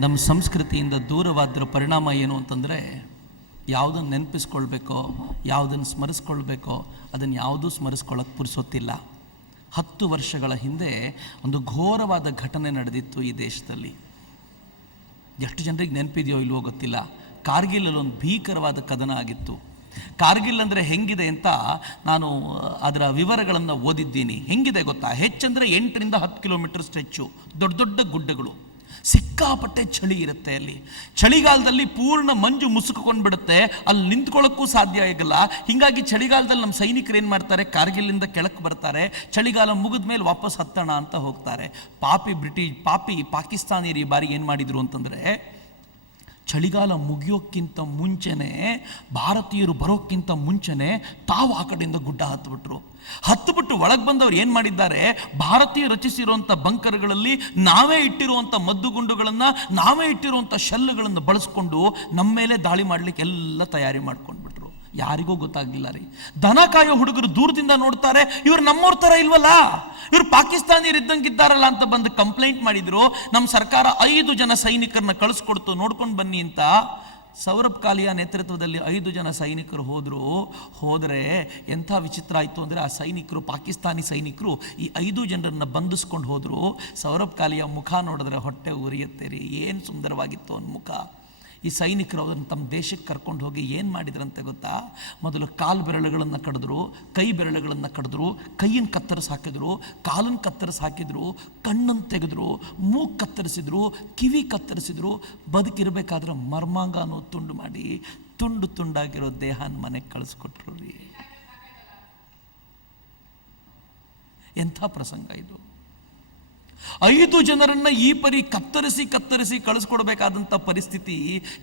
ನಮ್ಮ ಸಂಸ್ಕೃತಿಯಿಂದ ದೂರವಾದ್ರ ಪರಿಣಾಮ ಏನು ಅಂತಂದರೆ, ಯಾವುದನ್ನು ನೆನಪಿಸ್ಕೊಳ್ಬೇಕೋ, ಯಾವುದನ್ನು ಸ್ಮರಿಸ್ಕೊಳ್ಬೇಕೋ ಅದನ್ನು ಯಾವುದೂ ಸ್ಮರಿಸ್ಕೊಳ್ಳೋಕ್ಕೆ ಪುರ್ಸೊತ್ತಿಲ್ಲ. 10 ವರ್ಷಗಳ ಹಿಂದೆ ಒಂದು ಘೋರವಾದ ಘಟನೆ ನಡೆದಿತ್ತು ಈ ದೇಶದಲ್ಲಿ. ಎಷ್ಟು ಜನರಿಗೆ ನೆನಪಿದೆಯೋ ಇಲ್ವೋ ಗೊತ್ತಿಲ್ಲ. ಕಾರ್ಗಿಲಲ್ಲಿ ಒಂದು ಭೀಕರವಾದ ಕದನ ಆಗಿತ್ತು. ಕಾರ್ಗಿಲ್ ಅಂದರೆ ಹೆಂಗಿದೆ ಅಂತ ನಾನು ಅದರ ವಿವರಗಳನ್ನು ಓದಿದ್ದೀನಿ. ಹೆಂಗಿದೆ ಗೊತ್ತಾ? ಹೆಚ್ಚಂದರೆ 8ರಿಂದ 10 ಕಿಲೋಮೀಟರ್ ಸ್ಟ್ರೆಚ್ಚು, ದೊಡ್ಡ ದೊಡ್ಡ ಗುಡ್ಡಗಳು, ಸಿಕ್ಕಾಪಟ್ಟೆ ಚಳಿ ಇರುತ್ತೆ. ಅಲ್ಲಿ ಚಳಿಗಾಲದಲ್ಲಿ ಪೂರ್ಣ ಮಂಜು ಮುಸುಕೊಂಡು ಬಿಡುತ್ತೆ, ಅಲ್ಲಿ ನಿಂತ್ಕೊಳ್ಳೋಕ್ಕೂ ಸಾಧ್ಯ ಆಗಲ್ಲ. ಹೀಗಾಗಿ ಚಳಿಗಾಲದಲ್ಲಿ ನಮ್ಮ ಸೈನಿಕರು ಏನು ಮಾಡ್ತಾರೆ, ಕಾರ್ಗಿಲಿಂದ ಕೆಳಕ್ಕೆ ಬರ್ತಾರೆ, ಚಳಿಗಾಲ ಮುಗಿದ ಮೇಲೆ ವಾಪಸ್ ಹತ್ತೋಣ ಅಂತ ಹೋಗ್ತಾರೆ. ಪಾಪಿ ಪಾಕಿಸ್ತಾನಿಯರು ಈ ಬಾರಿ ಏನು ಮಾಡಿದರು ಅಂತಂದರೆ, ಚಳಿಗಾಲ ಮುಗಿಯೋಕ್ಕಿಂತ ಮುಂಚೆನೇ, ಭಾರತೀಯರು ಬರೋಕ್ಕಿಂತ ಮುಂಚೆನೇ ತಾವು ಆ ಕಡೆಯಿಂದ ಗುಡ್ಡ ಹತ್ತುಬಿಟ್ಟು ಒಳಗೆ ಬಂದವರು ಏನು ಮಾಡಿದ್ದಾರೆ, ಭಾರತೀಯ ರಚಿಸಿರುವಂಥ ಬಂಕರ್ಗಳಲ್ಲಿ ನಾವೇ ಇಟ್ಟಿರುವಂಥ ಮದ್ದುಗುಂಡುಗಳನ್ನು, ನಾವೇ ಇಟ್ಟಿರುವಂಥ ಶೆಲ್ಗಳನ್ನು ಬಳಸ್ಕೊಂಡು ನಮ್ಮ ಮೇಲೆ ದಾಳಿ ಮಾಡಲಿಕ್ಕೆ ಎಲ್ಲ ತಯಾರಿ ಮಾಡ್ಕೊಂಡ್ಬಿಟ್ರು. ಯಾರಿಗೂ ಗೊತ್ತಾಗಲಿಲ್ಲ ರೀ. ದನ ಕಾಯೋ ಹುಡುಗರು ದೂರದಿಂದ ನೋಡ್ತಾರೆ, ಇವ್ರು ನಮ್ಮವ್ರ ಥರ ಇಲ್ವಲ್ಲ, ಇವ್ರು ಪಾಕಿಸ್ತಾನಿಯರು ಇದ್ದಂಗಿದ್ದಾರಲ್ಲ ಅಂತ ಬಂದು ಕಂಪ್ಲೇಂಟ್ ಮಾಡಿದ್ರು. ನಮ್ಮ ಸರ್ಕಾರ 5 ಜನ ಸೈನಿಕರನ್ನ ಕಳಿಸ್ಕೊಡ್ತು, ನೋಡ್ಕೊಂಡು ಬನ್ನಿ ಅಂತ. ಸೌರಭ್ ಕಾಲಿಯಾ ನೇತೃತ್ವದಲ್ಲಿ 5 ಜನ ಸೈನಿಕರು ಹೋದರೆ ಎಂಥ ವಿಚಿತ್ರ ಆಯಿತು ಅಂದರೆ, ಆ ಸೈನಿಕರು, ಪಾಕಿಸ್ತಾನಿ ಸೈನಿಕರು ಈ 5 ಜನರನ್ನು ಬಂಧಿಸ್ಕೊಂಡು ಹೋದರು. ಸೌರಭ್ ಕಾಲಿಯಾ ಮುಖ ನೋಡಿದ್ರೆ ಹೊಟ್ಟೆ ಉರಿಯುತ್ತೇರಿ, ಏನು ಸುಂದರವಾಗಿತ್ತು ಅವನ ಮುಖ. ಈ ಸೈನಿಕರು ಅದನ್ನು ತಮ್ಮ ದೇಶಕ್ಕೆ ಕರ್ಕೊಂಡು ಹೋಗಿ ಏನು ಮಾಡಿದ್ರಂತೆ ಗೊತ್ತಾ? ಮೊದಲು ಕಾಲು ಬೆರಳುಗಳನ್ನು ಕಡಿದ್ರು, ಕೈ ಬೆರಳುಗಳನ್ನು ಕಡಿದ್ರು, ಕೈಯನ್ನು ಕತ್ತರಿಸಿ ಹಾಕಿದ್ರು, ಕಾಲನ್ನು ಕತ್ತರಿಸಿ ಹಾಕಿದ್ರು, ಕಣ್ಣನ್ನು ತೆಗೆದ್ರು, ಮೂಗು ಕತ್ತರಿಸಿದ್ರು, ಕಿವಿ ಕತ್ತರಿಸಿದ್ರು. ಬದುಕಿರಬೇಕಾದ್ರೆ ಮರ್ಮಾಂಗನೂ ತುಂಡು ಮಾಡಿ ತುಂಡಾಗಿರೋ ದೇಹನ ಮನೆಗೆ ಕಳಿಸ್ಕೊಟ್ರು ರೀ. ಎಂಥ ಪ್ರಸಂಗ ಇದು! 5 ಜನರನ್ನ ಈ ಪರಿ ಕತ್ತರಿಸಿ ಕಳಿಸ್ಕೊಡ್ಬೇಕಾದಂಥ ಪರಿಸ್ಥಿತಿ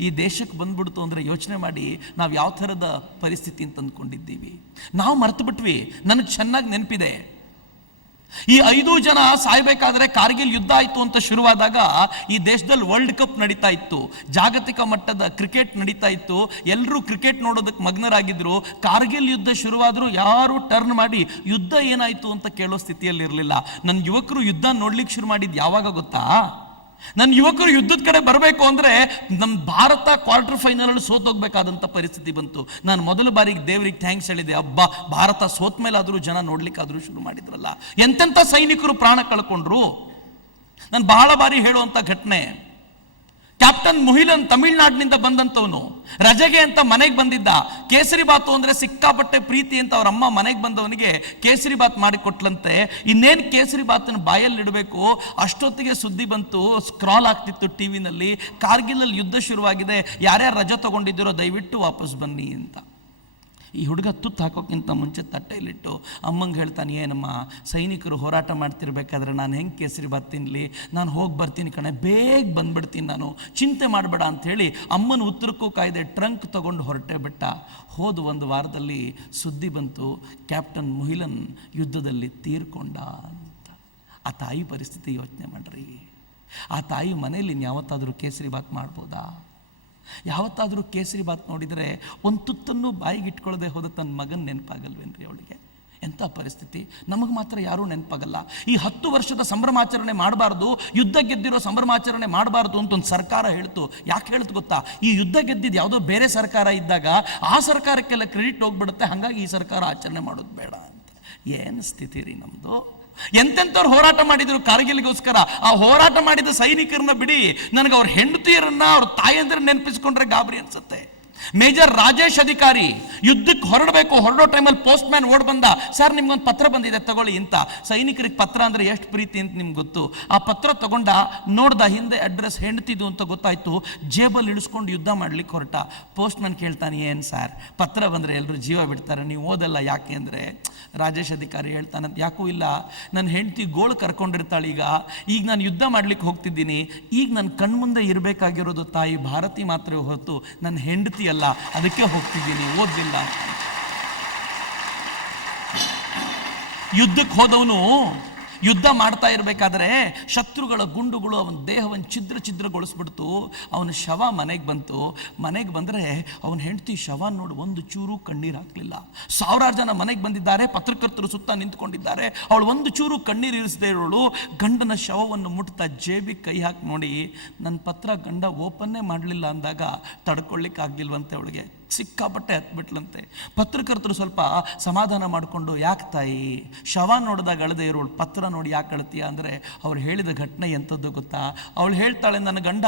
ಈ ದೇಶಕ್ಕೆ ಬಂದ್ಬಿಡ್ತು ಅಂದರೆ ಯೋಚನೆ ಮಾಡಿ ನಾವು ಯಾವ ಥರದ ಪರಿಸ್ಥಿತಿ ಅಂತ ಅಂದ್ಕೊಂಡಿದ್ದೀವಿ. ನಾವು ಮರೆತು ಬಿಟ್ವಿ. ನನಗೆ ಚೆನ್ನಾಗಿ ನೆನಪಿದೆ, ಈ 5 ಜನ ಸಾಯ್ಬೇಕಾದ್ರೆ ಕಾರ್ಗಿಲ್ ಯುದ್ಧ ಆಯಿತು ಅಂತ ಶುರುವಾದಾಗ ಈ ದೇಶದಲ್ಲಿ ವರ್ಲ್ಡ್ ಕಪ್ ನಡೀತಾ ಇತ್ತು, ಜಾಗತಿಕ ಮಟ್ಟದ ಕ್ರಿಕೆಟ್ ನಡೀತಾ ಇತ್ತು, ಎಲ್ಲರೂ ಕ್ರಿಕೆಟ್ ನೋಡೋದಕ್ಕೆ ಮಗ್ನರಾಗಿದ್ರು. ಕಾರ್ಗಿಲ್ ಯುದ್ಧ ಶುರುವಾದರೂ ಯಾರು ಟರ್ನ್ ಮಾಡಿ ಯುದ್ಧ ಏನಾಯಿತು ಅಂತ ಕೇಳೋ ಸ್ಥಿತಿಯಲ್ಲಿ ಇರಲಿಲ್ಲ. ನನ್ನ ಯುವಕರು ಯುದ್ಧ ನೋಡ್ಲಿಕ್ಕೆ ಶುರು ಮಾಡಿದ್ದು ಯಾವಾಗ ಗೊತ್ತಾ? ನನ್ನ ಯುವಕರು ಯುದ್ಧದ ಕಡೆ ಬರಬೇಕು ಅಂದರೆ ನಮ್ಮ ಭಾರತ ಕ್ವಾರ್ಟರ್ ಫೈನಲಲ್ಲಿ ಸೋತೋಗ್ಬೇಕಾದಂಥ ಪರಿಸ್ಥಿತಿ ಬಂತು. ನಾನು ಮೊದಲ ಬಾರಿಗೆ ದೇವರಿಗೆ ಥ್ಯಾಂಕ್ಸ್ ಹೇಳಿದೆ, ಹಬ್ಬ ಭಾರತ ಸೋತ ಮೇಲಾದರೂ ಜನ ನೋಡ್ಲಿಕ್ಕಾದರೂ ಶುರು ಮಾಡಿದ್ರಲ್ಲ. ಎಂತೆಂಥ ಸೈನಿಕರು ಪ್ರಾಣ ಕಳ್ಕೊಂಡ್ರು. ನಾನು ಬಹಳ ಬಾರಿ ಹೇಳುವಂಥ ಘಟನೆ, ಕ್ಯಾಪ್ಟನ್ ಮುಹಿಲನ್ ತಮಿಳ್ನಾಡಿನಿಂದ ಬಂದಂಥವನು, ರಜೆಗೆ ಅಂತ ಮನೆಗೆ ಬಂದಿದ್ದ. ಕೇಸರಿ ಬಾತು ಅಂದರೆ ಸಿಕ್ಕಾಪಟ್ಟೆ ಪ್ರೀತಿ ಅಂತ ಅವ್ರ ಅಮ್ಮ ಮನೆಗೆ ಬಂದವನಿಗೆ ಕೇಸರಿ ಬಾತ್ ಮಾಡಿಕೊಟ್ಲಂತೆ. ಇನ್ನೇನು ಕೇಸರಿ ಬಾತನ್ನು ಬಾಯಲ್ಲಿ ಇಡಬೇಕು ಅಷ್ಟೊತ್ತಿಗೆ ಸುದ್ದಿ ಬಂತು, ಸ್ಕ್ರಾಲ್ ಆಗ್ತಿತ್ತು ಟಿವಿನಲ್ಲಿ, ಕಾರ್ಗಿಲಲ್ಲಿ ಯುದ್ಧ ಶುರುವಾಗಿದೆ, ಯಾರ್ಯಾರು ರಜೆ ತಗೊಂಡಿದ್ದೀರೋ ದಯವಿಟ್ಟು ವಾಪಸ್ ಬನ್ನಿ ಅಂತ. ಈ ಹುಡುಗ ತುತ್ತು ಹಾಕೋಕ್ಕಿಂತ ಮುಂಚೆ ತಟ್ಟೆಯಲ್ಲಿಟ್ಟು ಅಮ್ಮಂಗೆ ಹೇಳ್ತಾನೆ, ಏನಮ್ಮ ಸೈನಿಕರು ಹೋರಾಟ ಮಾಡ್ತಿರ್ಬೇಕಾದ್ರೆ ನಾನು ಹೆಂಗೆ ಕೇಸರಿ ಬಾತ್ ತಿನ್ನಲಿ, ನಾನು ಹೋಗಿ ಬರ್ತೀನಿ ಕಣೆ, ಬೇಗ ಬಂದ್ಬಿಡ್ತೀನಿ, ನಾನು ಚಿಂತೆ ಮಾಡಬೇಡ ಅಂಥೇಳಿ ಅಮ್ಮನ ಉತ್ತರಕ್ಕೂ ಕಾಯ್ದೆ ಟ್ರಂಕ್ ತೊಗೊಂಡು ಹೊರಟೆ ಬಿಟ್ಟ. ಹೋದ 1 ವಾರದಲ್ಲಿ ಸುದ್ದಿ ಬಂತು, ಕ್ಯಾಪ್ಟನ್ ಮುಹಿಲನ್ ಯುದ್ಧದಲ್ಲಿ ತೀರ್ಕೊಂಡ ಅಂತ. ಆ ತಾಯಿ ಪರಿಸ್ಥಿತಿ ಯೋಚನೆ ಮಾಡ್ರಿ. ಆ ತಾಯಿ ಮನೇಲಿ ಯಾವತ್ತಾದರೂ ಕೇಸರಿ ಬಾತ್ ಮಾಡ್ಬೋದಾ? ಯಾವತ್ತಾದರೂ ಕೇಸರಿ ಬಾತ್ ನೋಡಿದರೆ ಒಂದು ತುತ್ತನ್ನು ಬಾಯಿಗೆ ಇಟ್ಕೊಳ್ಳದೆ ಹೋದ ತನ್ನ ಮಗನ ನೆನಪಾಗಲ್ವೇನ್ರಿ ಅವಳಿಗೆ? ಎಂಥ ಪರಿಸ್ಥಿತಿ! ನಮಗೆ ಮಾತ್ರ ಯಾರೂ ನೆನಪಾಗಲ್ಲ. ಈ 10 ವರ್ಷದ ಸಂಭ್ರಮಾಚರಣೆ ಮಾಡಬಾರ್ದು, ಯುದ್ಧ ಗೆದ್ದಿರೋ ಸಂಭ್ರಮಾಚರಣೆ ಮಾಡಬಾರ್ದು ಅಂತ ಒಂದು ಸರ್ಕಾರ ಹೇಳ್ತು. ಯಾಕೆ ಹೇಳ್ತು ಗೊತ್ತಾ? ಈ ಯುದ್ಧ ಗೆದ್ದಿದ್ದು ಯಾವುದೋ ಬೇರೆ ಸರ್ಕಾರ ಇದ್ದಾಗ ಆ ಸರ್ಕಾರಕ್ಕೆಲ್ಲ ಕ್ರೆಡಿಟ್ ಹೋಗ್ಬಿಡುತ್ತೆ, ಹಾಗಾಗಿ ಈ ಸರ್ಕಾರ ಆಚರಣೆ ಮಾಡೋದು ಬೇಡ ಅಂತ. ಏನು ಸ್ಥಿತಿ ರೀ ನಮ್ಮದು! ಎಂತೆಂಥವ್ರು ಹೋರಾಟ ಮಾಡಿದ್ರು ಕಾರ್ಗಿಲ್ಗೋಸ್ಕರ. ಆ ಹೋರಾಟ ಮಾಡಿದ ಸೈನಿಕರನ್ನ ಬಿಡಿ, ನನಗೆ ಅವ್ರ ಹೆಂಡತಿಯರನ್ನ, ಅವ್ರ ತಾಯಂದಿರನ್ನ ನೆನಪಿಸ್ಕೊಂಡ್ರೆ ಗಾಬರಿ ಅನ್ಸುತ್ತೆ. ಮೇಜರ್ ರಾಜೇಶ್ ಅಧಿಕಾರಿ ಯುದ್ಧಕ್ಕೆ ಹೊರಡೋ ಟೈಮಲ್ಲಿ ಪೋಸ್ಟ್ ಮ್ಯಾನ್ ಓಡ್ ಬಂದ, ಸರ್ ನಿಮ್ಗೊಂದು ಪತ್ರ ಬಂದಿದೆ ತಗೊಳ್ಳಿ ಅಂತ. ಸೈನಿಕರಿಗೆ ಪತ್ರ ಅಂದರೆ ಎಷ್ಟು ಪ್ರೀತಿ ಅಂತ ನಿಮ್ಗೆ ಗೊತ್ತು. ಆ ಪತ್ರ ತಗೊಂಡ, ನೋಡ್ದ, ಹಿಂದೆ ಅಡ್ರೆಸ್ ಹೆಂಡ್ತಿದ್ದು ಅಂತ ಗೊತ್ತಾಯ್ತು, ಜೇಬಲ್ಲಿ ಇಳಿಸ್ಕೊಂಡು ಯುದ್ಧ ಮಾಡ್ಲಿಕ್ಕೆ ಹೊರಟ. ಪೋಸ್ಟ್ ಮ್ಯಾನ್ ಕೇಳ್ತಾನೆ, ಏನು ಸರ್ ಪತ್ರ ಬಂದರೆ ಎಲ್ಲರೂ ಜೀವ ಬಿಡ್ತಾರೆ, ನೀವು ಓದಲ್ಲ ಯಾಕೆ ಅಂದರೆ, ರಾಜೇಶ್ ಅಧಿಕಾರಿ ಹೇಳ್ತಾನಂತ, ಯಾಕೂ ಇಲ್ಲ, ನನ್ನ ಹೆಂಡತಿ ಗೋಳು ಕರ್ಕೊಂಡಿರ್ತಾಳೆ, ಈಗ ನಾನು ಯುದ್ಧ ಮಾಡ್ಲಿಕ್ಕೆ ಹೋಗ್ತಿದ್ದೀನಿ, ಈಗ ನನ್ನ ಕಣ್ಮುಂದೆ ಇರಬೇಕಾಗಿರೋದು ತಾಯಿ ಭಾರತಿ ಮಾತ್ರ ಹೊರತು ನನ್ನ ಹೆಂಡತಿ ಅಲ್ಲ, ಅದಕ್ಕೆ ಹೋಗ್ತಿದ್ದೀನಿ, ಓದಿಲ್ಲ. ಯುದ್ಧಕ್ಕೆ ಹೋದವನು ಯುದ್ಧ ಮಾಡ್ತಾ ಇರಬೇಕಾದ್ರೆ ಶತ್ರುಗಳ ಗುಂಡುಗಳು ಅವನ ದೇಹವನ್ನು ಛಿದ್ರಗೊಳಿಸ್ಬಿಡ್ತು. ಅವನ ಶವ ಮನೆಗೆ ಬಂತು. ಮನೆಗೆ ಬಂದರೆ ಅವನ ಹೆಂಡತಿ ಶವ ನೋಡಿ ಒಂದು ಚೂರು ಕಣ್ಣೀರು ಹಾಕಲಿಲ್ಲ. ಸಾವಿರಾರು ಜನ ಮನೆಗೆ ಬಂದಿದ್ದಾರೆ, ಪತ್ರಕರ್ತರು ಸುತ್ತ ನಿಂತ್ಕೊಂಡಿದ್ದಾರೆ. ಅವಳು ಒಂದು ಚೂರು ಕಣ್ಣೀರು ಇರಿಸದೇ ಇರೋಳು ಗಂಡನ ಶವವನ್ನು ಮುಟ್ತಾ ಜೇಬಿಗೆ ಕೈ ಹಾಕಿ ನೋಡಿ, ನನ್ನ ಪತ್ರ ಗಂಡ ಓಪನ್ನೇ ಮಾಡಲಿಲ್ಲ ಅಂದಾಗ ತಡ್ಕೊಳ್ಳಿಕ್ಕೆ ಆಗ್ಲಿಲ್ವಂತೆ. ಅವಳಿಗೆ ಸಿಕ್ಕಾಪಟ್ಟೆ ಹತ್ಬಿಟ್ಲಂತೆ. ಪತ್ರಕರ್ತರು ಸ್ವಲ್ಪ ಸಮಾಧಾನ ಮಾಡಿಕೊಂಡು, ಯಾಕೆ ತಾಯಿ ಶವ ನೋಡಿದಾಗ ಅಳದೆ ಇರೋಳು ಪತ್ರ ನೋಡಿ ಯಾಕೆ ಅಳ್ತೀಯ ಅಂದರೆ, ಅವ್ರು ಹೇಳಿದ ಘಟನೆ ಎಂಥದ್ದು ಗೊತ್ತಾ? ಅವಳು ಹೇಳ್ತಾಳೆ, ನನ್ನ ಗಂಡ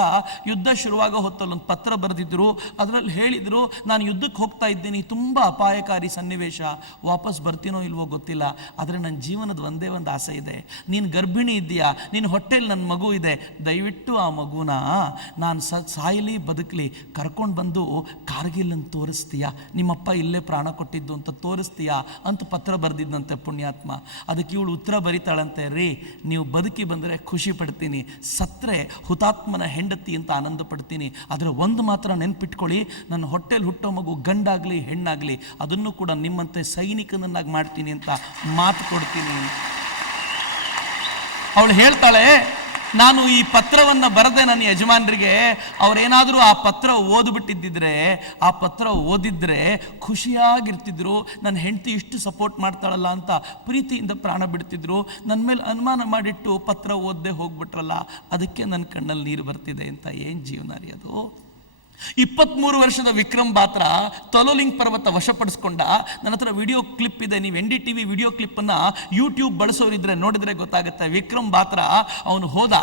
ಯುದ್ಧ ಶುರುವಾಗ ಹೊತ್ತಲ್ಲೊಂದು ಪತ್ರ ಬರೆದಿದ್ರು, ಅದರಲ್ಲಿ ಹೇಳಿದರು ನಾನು ಯುದ್ಧಕ್ಕೆ ಹೋಗ್ತಾ ಇದ್ದೀನಿ, ತುಂಬ ಅಪಾಯಕಾರಿ ಸನ್ನಿವೇಶ, ವಾಪಸ್ ಬರ್ತೀನೋ ಇಲ್ವೋ ಗೊತ್ತಿಲ್ಲ, ಆದರೆ ನನ್ನ ಜೀವನದ ಒಂದೇ ಒಂದು ಆಸೆ ಇದೆ, ನೀನು ಗರ್ಭಿಣಿ ಇದೆಯಾ, ನಿನ್ನ ಹೊಟ್ಟೆಲಿ ನನ್ನ ಮಗು ಇದೆ, ದಯವಿಟ್ಟು ಆ ಮಗುನ ನಾನು ಸಾಯಲಿ ಬದುಕಲಿ ಕರ್ಕೊಂಡು ಬಂದು ಕಾರ್ಗಿಲ್ ಅಂತ ತೋರಿಸ್ತೀಯಾ, ನಿಮ್ಮಪ್ಪ ಇಲ್ಲೇ ಪ್ರಾಣ ಕೊಟ್ಟಿದ್ದು ಅಂತ ತೋರಿಸ್ತೀಯಾ ಅಂತ ಪತ್ರ ಬರೆದಿದ್ದಂತೆ ಪುಣ್ಯಾತ್ಮ. ಅದಕ್ಕೆ ಇವಳು ಉತ್ತರ ಬರೀತಾಳಂತೆ, ರೀ ನೀವು ಬದುಕಿ ಬಂದರೆ ಖುಷಿ ಪಡ್ತೀನಿ, ಸತ್ರೆ ಹುತಾತ್ಮನ ಹೆಂಡತಿ ಅಂತ ಆನಂದ ಪಡ್ತೀನಿ, ಆದರೆ ಒಂದು ಮಾತ್ರ ನೆನ್ಪಿಟ್ಕೊಳ್ಳಿ, ನನ್ನ ಹೊಟ್ಟೆಲಿ ಹುಟ್ಟೋ ಮಗು ಗಂಡಾಗಲಿ ಹೆಣ್ಣಾಗಲಿ ಅದನ್ನು ಕೂಡ ನಿಮ್ಮಂತೆ ಸೈನಿಕನನ್ನಾಗಿ ಮಾಡ್ತೀನಿ ಅಂತ ಮಾತು ಕೊಡ್ತೀನಿ. ಅವಳು ಹೇಳ್ತಾಳೆ, ನಾನು ಈ ಪತ್ರವನ್ನು ಬರೆದೆ ನನ್ನ ಯಜಮಾನರಿಗೆ, ಅವರೇನಾದರೂ ಆ ಪತ್ರ ಓದ್ಬಿಟ್ಟಿದ್ದಿದ್ರೆ, ಆ ಪತ್ರ ಓದಿದ್ರೆ ಖುಷಿಯಾಗಿರ್ತಿದ್ರು, ನನ್ನ ಹೆಂಡತಿ ಇಷ್ಟು ಸಪೋರ್ಟ್ ಮಾಡ್ತಾಳಲ್ಲ ಅಂತ ಪ್ರೀತಿಯಿಂದ ಪ್ರಾಣ ಬಿಡ್ತಿದ್ರು, ನನ್ನ ಮೇಲೆ ಅನುಮಾನ ಮಾಡಿಟ್ಟು ಪತ್ರ ಓದದೆ ಹೋಗ್ಬಿಟ್ರಲ್ಲ, ಅದಕ್ಕೆ ನನ್ನ ಕಣ್ಣಲ್ಲಿ ನೀರು ಬರ್ತಿದೆ ಅಂತ. ಏನು ಜೀವನ ರೀ ಅದು? 23 ವರ್ಷದ ವಿಕ್ರಮ್ ಬಾತ್ರಾ ತೊಲೋಲಿಂಗ್ ಪರ್ವತ ವಶಪಡಿಸ್ಕೊಂಡ. ನನ್ನ ಹತ್ರ ವಿಡಿಯೋ ಕ್ಲಿಪ್ ಇದೆ, ನೀವು NDTV ವಿಡಿಯೋ ಕ್ಲಿಪ್ಪನ್ನು ಯೂಟ್ಯೂಬ್ ಬಳಸೋರಿದ್ರೆ ನೋಡಿದ್ರೆ ಗೊತ್ತಾಗುತ್ತೆ. ವಿಕ್ರಮ್ ಬಾತ್ರಾ ಅವನು ಹೋದ,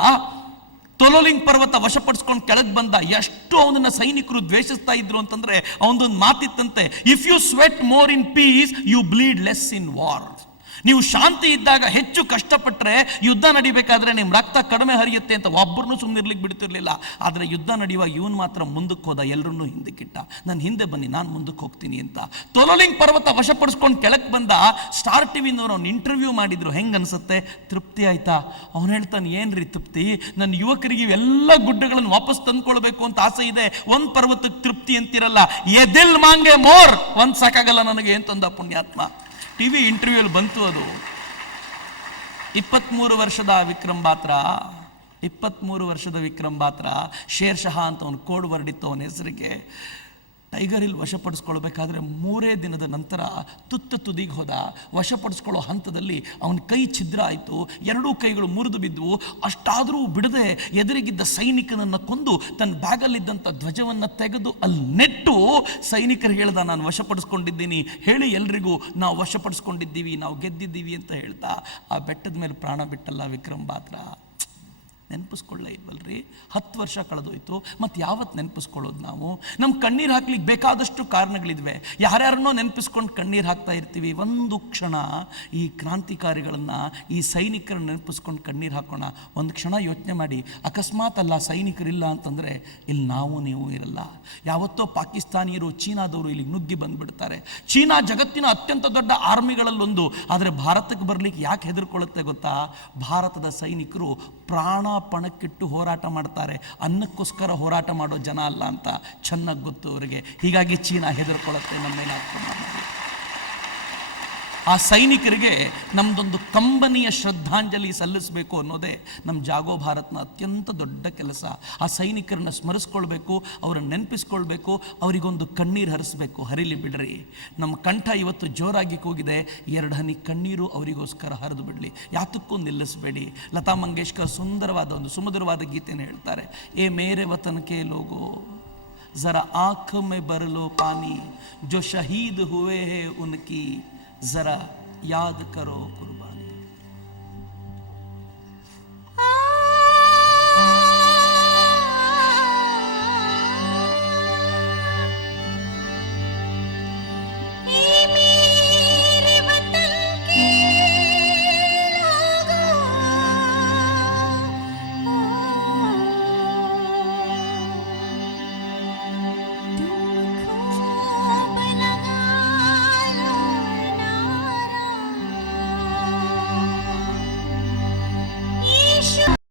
ತೊಲೋಲಿಂಗ್ ಪರ್ವತ ವಶಪಡಿಸ್ಕೊಂಡು ಕೆಳಗೆ ಬಂದ. ಎಷ್ಟು ಅವನನ್ನ ಸೈನಿಕರು ದ್ವೇಷಿಸ್ತಾ ಇದ್ರು ಅಂತಂದ್ರೆ, ಅವನದೊಂದು ಮಾತಿತ್ತಂತೆ, if you sweat more in peace you bleed less in war. ನೀವು ಶಾಂತಿ ಇದ್ದಾಗ ಹೆಚ್ಚು ಕಷ್ಟಪಟ್ಟರೆ ಯುದ್ಧ ನಡಿಬೇಕಾದ್ರೆ ನಿಮ್ಮ ರಕ್ತ ಕಡಿಮೆ ಹರಿಯುತ್ತೆ ಅಂತ ಒಬ್ಬರನ್ನು ಸುಮ್ಮನಿರ್ಲಿಕ್ಕೆ ಬಿಡ್ತಿರ್ಲಿಲ್ಲ. ಆದರೆ ಯುದ್ಧ ನಡೆಯುವಾಗ ಇವನು ಮಾತ್ರ ಮುಂದಕ್ಕೆ ಹೋದ, ಎಲ್ಲರನ್ನೂ ಹಿಂದಕ್ಕಿಟ್ಟ, ನಾನು ಹಿಂದೆ ಬನ್ನಿ ನಾನು ಮುಂದಕ್ಕೆ ಹೋಗ್ತೀನಿ ಅಂತ. ತೊಲೋಲಿಂಗ್ ಪರ್ವತ ವಶಪಡಿಸ್ಕೊಂಡು ಕೆಳಕ್ಕೆ ಬಂದ. ಸ್ಟಾರ್ ಟಿವಿನವರು ಅವ್ನು ಇಂಟರ್ವ್ಯೂ ಮಾಡಿದ್ರು, ಹೆಂಗೆ ಅನ್ಸುತ್ತೆ, ತೃಪ್ತಿ ಆಯ್ತಾ? ಅವನು ಹೇಳ್ತಾನೆ, ಏನ್ರಿ ತೃಪ್ತಿ, ನನ್ನ ಯುವಕರಿಗೆ ಇವೆಲ್ಲ ಗುಡ್ಡಗಳನ್ನು ವಾಪಸ್ ತಂದ್ಕೊಳ್ಬೇಕು ಅಂತ ಆಸೆ ಇದೆ, ಒಂದು ಪರ್ವತಕ್ಕೆ ತೃಪ್ತಿ ಅಂತಿರಲ್ಲ, ಎದಿಲ್ ಮಾಂಗೆ ಮೋರ್, ಒಂದು ಸಾಕಾಗಲ್ಲ ನನಗೆ ಅಂತಂದ ಪುಣ್ಯಾತ್ಮ. ಟಿವಿ ಇಂಟರ್ವ್ಯೂಲ್ಲಿ ಬಂತು ಅದು. 23 ವರ್ಷದ ವಿಕ್ರಮ್ ಬಾತ್ರಾ, 23 ವರ್ಷದ ವಿಕ್ರಮ್ ಬಾತ್ರಾ ಶೇರ್ ಶಹಾ ಅಂತ ಅವನು ಕೋಡ್ ವರ್ಡ್ ಇತ್ತು ಅವನ ಹೆಸರಿಗೆ. ಟೈಗರ್ ಹಿಲ್ ವಶಪಡಿಸ್ಕೊಳ್ಬೇಕಾದ್ರೆ 3 ದಿನದ ನಂತರ ತುದಿಗೆ ಹೋದ. ವಶಪಡಿಸ್ಕೊಳ್ಳೋ ಹಂತದಲ್ಲಿ ಅವನ ಕೈ ಛಿದ್ರ ಆಯಿತು, 2 ಕೈಗಳು ಮುರಿದು ಬಿದ್ದವು. ಅಷ್ಟಾದರೂ ಬಿಡದೆ ಎದುರಿಗಿದ್ದ ಸೈನಿಕನನ್ನು ಕೊಂದು ತನ್ನ ಬ್ಯಾಗಲ್ಲಿದ್ದಂಥ ಧ್ವಜವನ್ನು ತೆಗೆದು ಅಲ್ಲಿ ನೆಟ್ಟು ಸೈನಿಕರು ಹೇಳ್ದ, ನಾನು ವಶಪಡಿಸ್ಕೊಂಡಿದ್ದೀನಿ, ಹೇಳಿ ಎಲ್ರಿಗೂ ನಾವು ವಶಪಡಿಸ್ಕೊಂಡಿದ್ದೀವಿ, ನಾವು ಗೆದ್ದಿದ್ದೀವಿ ಅಂತ ಹೇಳ್ತಾ ಆ ಬೆಟ್ಟದ ಮೇಲೆ ಪ್ರಾಣ ಬಿಟ್ಟಲ್ಲ ವಿಕ್ರಮ್ ಬಾತ್ರಾ. ನೆನಪಿಸ್ಕೊಳ್ಳೇ ಇಲ್ವಲ್ರಿ? 10 ವರ್ಷ ಕಳೆದೋಯ್ತು, ಮತ್ತು ಯಾವತ್ತು ನೆನಪಿಸ್ಕೊಳ್ಳೋದು ನಾವು? ನಮ್ಮ ಕಣ್ಣೀರು ಹಾಕ್ಲಿಕ್ಕೆ ಬೇಕಾದಷ್ಟು ಕಾರಣಗಳಿದ್ವೆ. ಯಾರ್ಯಾರನ್ನೋ ನೆನಪಿಸ್ಕೊಂಡು ಕಣ್ಣೀರು ಹಾಕ್ತಾ ಇರ್ತೀವಿ. ಒಂದು ಕ್ಷಣ ಈ ಕ್ರಾಂತಿಕಾರಿಗಳನ್ನು, ಈ ಸೈನಿಕರನ್ನು ನೆನಪಿಸ್ಕೊಂಡು ಕಣ್ಣೀರು ಹಾಕೋಣ. ಒಂದು ಕ್ಷಣ ಯೋಚನೆ ಮಾಡಿ, ಅಕಸ್ಮಾತ್ ಅಲ್ಲ ಸೈನಿಕರಿಲ್ಲ ಅಂತಂದರೆ ಇಲ್ಲಿ ನಾವು ನೀವು ಇರಲ್ಲ. ಯಾವತ್ತೋ ಪಾಕಿಸ್ತಾನಿಯರು, ಚೀನಾದವರು ಇಲ್ಲಿಗೆ ನುಗ್ಗಿ ಬಂದುಬಿಡ್ತಾರೆ. ಚೀನಾ ಜಗತ್ತಿನ ಅತ್ಯಂತ ದೊಡ್ಡ ಆರ್ಮಿಗಳಲ್ಲೊಂದು. ಆದರೆ ಭಾರತಕ್ಕೆ ಬರಲಿಕ್ಕೆ ಯಾಕೆ ಹೆದರ್ಕೊಳ್ಳುತ್ತೆ ಗೊತ್ತಾ? ಭಾರತದ ಸೈನಿಕರು ಪ್ರಾಣ ಪಣಕ್ಕಿಟ್ಟು ಹೋರಾಟ ಮಾಡ್ತಾರೆ, ಅನ್ನಕ್ಕೋಸ್ಕರ ಹೋರಾಟ ಮಾಡೋ ಜನ ಅಲ್ಲ ಅಂತ ಚೆನ್ನಾಗಿ ಗೊತ್ತು ಅವರಿಗೆ. ಹೀಗಾಗಿ ಚೀನಾ ಹೆದರ್ಕೊಳ್ಳುತ್ತೆ ನಮ್ಮ ಮೇಲೆ ಆಕ್ರಮಣ ಮಾಡಿ. ಆ ಸೈನಿಕರಿಗೆ ನಮ್ಮದೊಂದು ಕಂಬನಿಯ ಶ್ರದ್ಧಾಂಜಲಿ ಸಲ್ಲಿಸಬೇಕು ಅನ್ನೋದೇ ನಮ್ಮ ಜಾಗೋ ಭಾರತ್ನ ಅತ್ಯಂತ ದೊಡ್ಡ ಕೆಲಸ. ಆ ಸೈನಿಕರನ್ನ ಸ್ಮರಿಸ್ಕೊಳ್ಬೇಕು, ಅವರನ್ನು ನೆನಪಿಸ್ಕೊಳ್ಬೇಕು, ಅವರಿಗೊಂದು ಕಣ್ಣೀರು ಹರಿಸ್ಬೇಕು. ಹರಿಲಿ ಬಿಡ್ರಿ, ನಮ್ಮ ಕಂಠ ಇವತ್ತು ಜೋರಾಗಿ ಕೂಗಿದೆ, 2 ಹನಿ ಕಣ್ಣೀರು ಅವರಿಗೋಸ್ಕರ ಹರಿದು ಬಿಡಲಿ, ಯಾತಕ್ಕೂ ನಿಲ್ಲಿಸಬೇಡಿ. ಲತಾ ಮಂಗೇಶ್ಕರ್ ಸುಂದರವಾದ ಒಂದು ಸುಮಧುರವಾದ ಗೀತೆಯನ್ನು ಹೇಳ್ತಾರೆ, ಏ ಮೇರೆ ವತನ್ ಕೆ ಲೋಗೋ ಜರಾ ಆಂಖ್ ಮೇ ಬರಲೋ ಪಾನಿ ಜೋ ಶಹೀದ್ ಹುವೆ ಹೇ ಉನ್ಕಿ ಜರಾ ಯಾದ್ ಕರೋ ಕುರ್ಬಾನಿ.